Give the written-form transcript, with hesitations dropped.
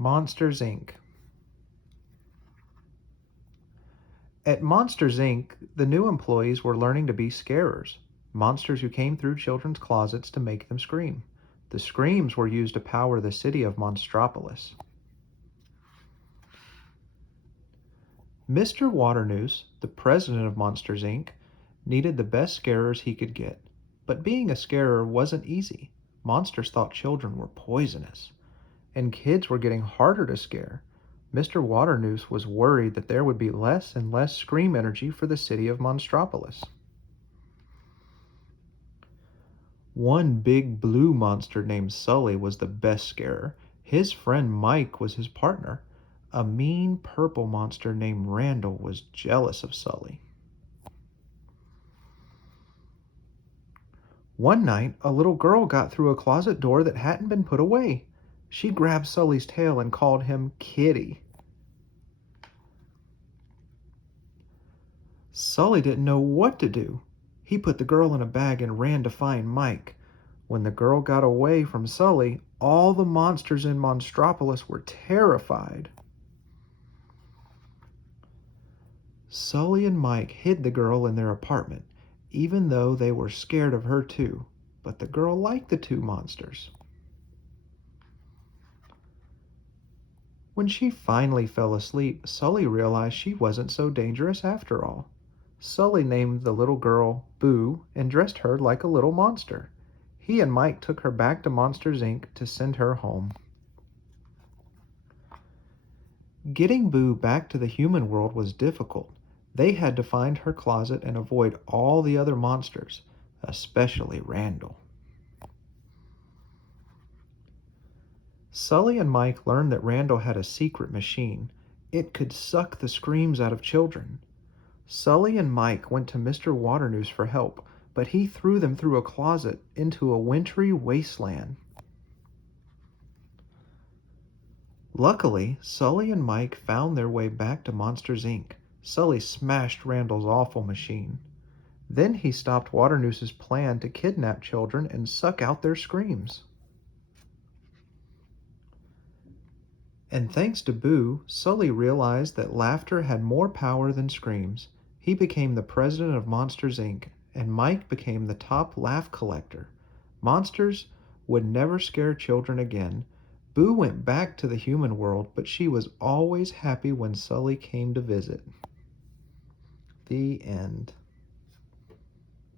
Monsters, Inc. At Monsters, Inc., the new employees were learning to be scarers, monsters who came through children's closets to make them scream. The screams were used to power the city of Monstropolis. Mr. Waternoose, the president of Monsters, Inc., needed the best scarers he could get. But being a scarer wasn't easy. Monsters thought children were poisonous, and kids were getting harder to scare. Mr. Waternoose was worried that there would be less and less scream energy for the city of Monstropolis. One big blue monster named Sully was the best scarer. His friend Mike was his partner. A mean purple monster named Randall was jealous of Sully. One night, a little girl got through a closet door that hadn't been put away. She grabbed Sully's tail and called him Kitty. Sully didn't know what to do. He put the girl in a bag and ran to find Mike. When the girl got away from Sully, all the monsters in Monstropolis were terrified. Sully and Mike hid the girl in their apartment, even though they were scared of her too. But the girl liked the two monsters. When she finally fell asleep, Sully realized she wasn't so dangerous after all. Sully named the little girl Boo and dressed her like a little monster. He and Mike took her back to Monsters, Inc. to send her home. Getting Boo back to the human world was difficult. They had to find her closet and avoid all the other monsters, especially Randall. Sully and Mike learned that Randall had a secret machine. It could suck the screams out of children. Sully and Mike went to Mr. Waternoose for help, but he threw them through a closet into a wintry wasteland. Luckily, Sully and Mike found their way back to Monsters, Inc. Sully smashed Randall's awful machine. Then he stopped Waternoose's plan to kidnap children and suck out their screams. And thanks to Boo, Sully realized that laughter had more power than screams. He became the president of Monsters, Inc., and Mike became the top laugh collector. Monsters would never scare children again. Boo went back to the human world, but she was always happy when Sully came to visit. The end.